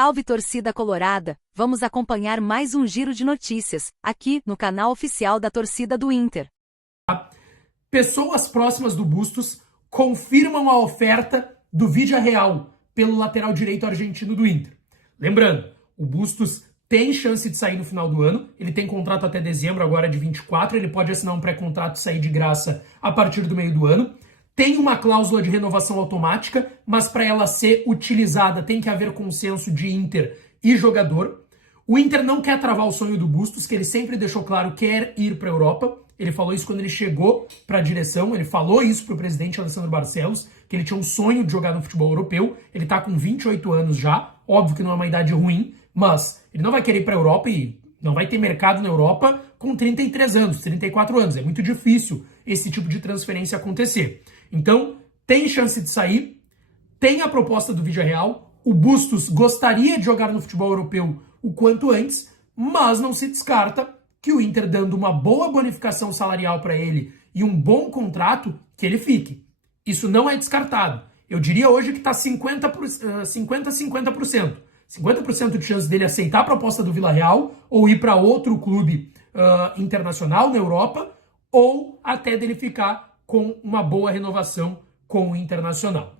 Salve torcida colorada, vamos acompanhar mais um giro de notícias, aqui no canal oficial da torcida do Inter. Pessoas próximas do Bustos confirmam a oferta do Villarreal pelo lateral direito argentino do Inter. Lembrando, o Bustos tem chance de sair no final do ano, ele tem contrato até dezembro, agora de 24, ele pode assinar um pré-contrato e sair de graça a partir do meio do ano. Tem uma cláusula de renovação automática, mas para ela ser utilizada tem que haver consenso de Inter e jogador. O Inter não quer travar o sonho do Bustos, que ele sempre deixou claro que quer ir para a Europa. Ele falou isso quando ele chegou para a direção, ele falou isso para o presidente Alessandro Barcelos, que ele tinha um sonho de jogar no futebol europeu. Ele está com 28 anos já, óbvio que não é uma idade ruim, mas ele não vai querer ir para a Europa e não vai ter mercado na Europa com 33 anos, 34 anos. É muito difícil esse tipo de transferência acontecer. Então, tem chance de sair, tem a proposta do Villarreal, o Bustos gostaria de jogar no futebol europeu o quanto antes, mas não se descarta que o Inter dando uma boa bonificação salarial para ele e um bom contrato, que ele fique. Isso não é descartado. Eu diria hoje que está 50-50%. 50% de chance dele aceitar a proposta do Villarreal ou ir para outro clube internacional na Europa, ou até dele ficar com uma boa renovação com o Internacional.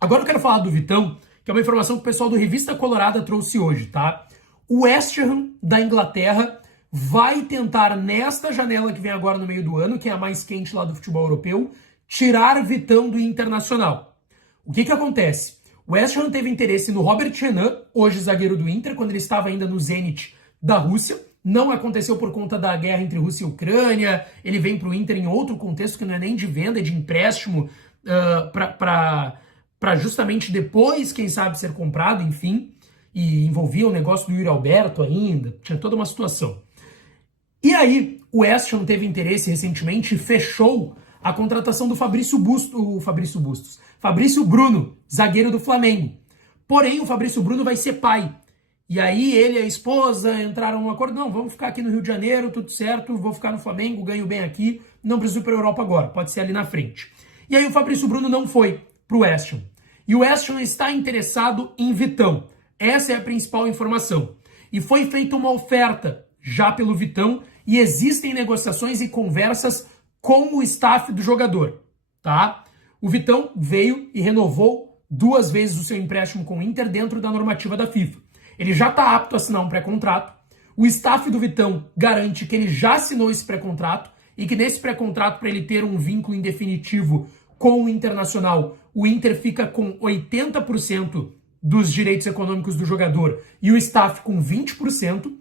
Agora eu quero falar do Vitão, que é uma informação que o pessoal do Revista Colorada trouxe hoje, tá? O West Ham da Inglaterra vai tentar, nesta janela que vem agora no meio do ano, que é a mais quente lá do futebol europeu, tirar Vitão do Internacional. O que acontece? O West Ham teve interesse no Robert Renan, hoje zagueiro do Inter, quando ele estava ainda no Zenit da Rússia. Não aconteceu por conta da guerra entre Rússia e Ucrânia. Ele vem para o Inter em outro contexto que não é nem de venda, é de empréstimo para justamente depois, quem sabe, ser comprado, enfim. E envolvia o negócio do Yuri Alberto ainda. Tinha toda uma situação. E aí, o West Ham teve interesse recentemente e fechou a contratação do Fabrício Bruno, zagueiro do Flamengo. Porém, o Fabrício Bruno vai ser pai. E aí ele e a esposa entraram num acordo, não, vamos ficar aqui no Rio de Janeiro, tudo certo, vou ficar no Flamengo, ganho bem aqui, não preciso ir para a Europa agora, pode ser ali na frente. E aí o Fabrício Bruno não foi para o West Ham. E o West Ham está interessado em Vitão. Essa é a principal informação. E foi feita uma oferta já pelo Vitão e existem negociações e conversas com o staff do jogador, tá? O Vitão veio e renovou 2 vezes o seu empréstimo com o Inter dentro da normativa da FIFA. Ele já está apto a assinar um pré-contrato. O staff do Vitão garante que ele já assinou esse pré-contrato e que nesse pré-contrato, para ele ter um vínculo em definitivo com o Internacional, o Inter fica com 80% dos direitos econômicos do jogador e o staff com 20%,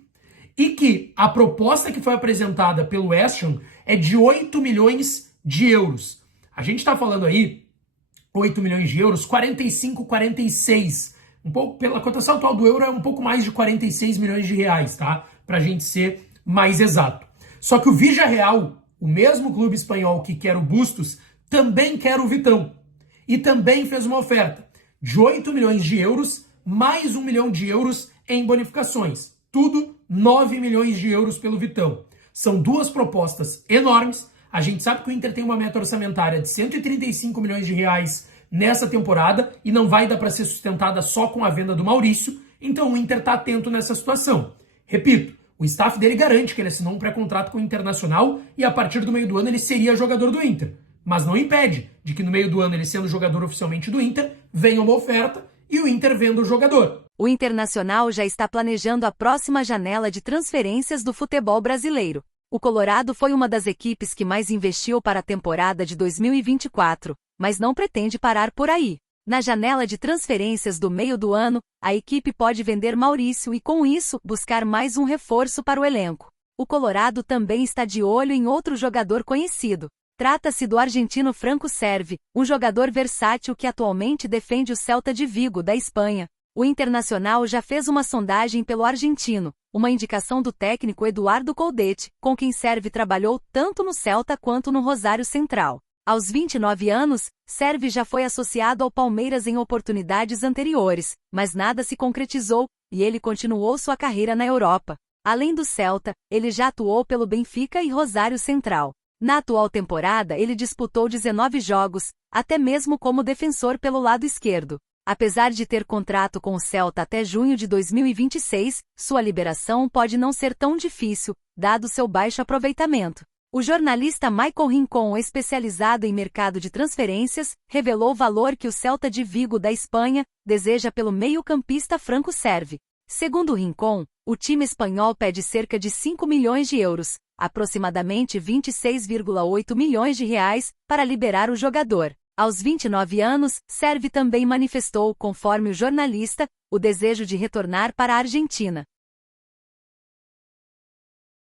e que a proposta que foi apresentada pelo West Ham é de 8 milhões de euros. A gente está falando aí 8 milhões de euros, 45, 46. Um pouco, pela cotação atual do euro, é um pouco mais de 46 milhões de reais, tá? Pra gente ser mais exato. Só que o Villarreal, o mesmo clube espanhol que quer o Bustos, também quer o Vitão. E também fez uma oferta de 8 milhões de euros, mais 1 milhão de euros em bonificações. Tudo 9 milhões de euros pelo Vitão. São 2 propostas enormes. A gente sabe que o Inter tem uma meta orçamentária de 135 milhões de reais nessa temporada e não vai dar para ser sustentada só com a venda do Maurício, então o Inter está atento nessa situação. Repito, o staff dele garante que ele assinou um pré-contrato com o Internacional e a partir do meio do ano ele seria jogador do Inter, mas não impede de que no meio do ano ele sendo jogador oficialmente do Inter, venha uma oferta e o Inter venda o jogador. O Internacional já está planejando a próxima janela de transferências do futebol brasileiro. O Colorado foi uma das equipes que mais investiu para a temporada de 2024, mas não pretende parar por aí. Na janela de transferências do meio do ano, a equipe pode vender Maurício e, com isso, buscar mais um reforço para o elenco. O Colorado também está de olho em outro jogador conhecido. Trata-se do argentino Franco Servi, um jogador versátil que atualmente defende o Celta de Vigo, da Espanha. O Internacional já fez uma sondagem pelo argentino, uma indicação do técnico Eduardo Coudet, com quem Servi trabalhou tanto no Celta quanto no Rosário Central. Aos 29 anos, Servi já foi associado ao Palmeiras em oportunidades anteriores, mas nada se concretizou, e ele continuou sua carreira na Europa. Além do Celta, ele já atuou pelo Benfica e Rosário Central. Na atual temporada, ele disputou 19 jogos, até mesmo como defensor pelo lado esquerdo. Apesar de ter contrato com o Celta até junho de 2026, sua liberação pode não ser tão difícil, dado seu baixo aproveitamento. O jornalista Michael Rincon, especializado em mercado de transferências, revelou o valor que o Celta de Vigo da Espanha deseja pelo meio-campista franco-serve. Segundo Rincon, o time espanhol pede cerca de 5 milhões de euros, aproximadamente 26,8 milhões de reais, para liberar o jogador. Aos 29 anos, Servi também manifestou, conforme o jornalista, o desejo de retornar para a Argentina.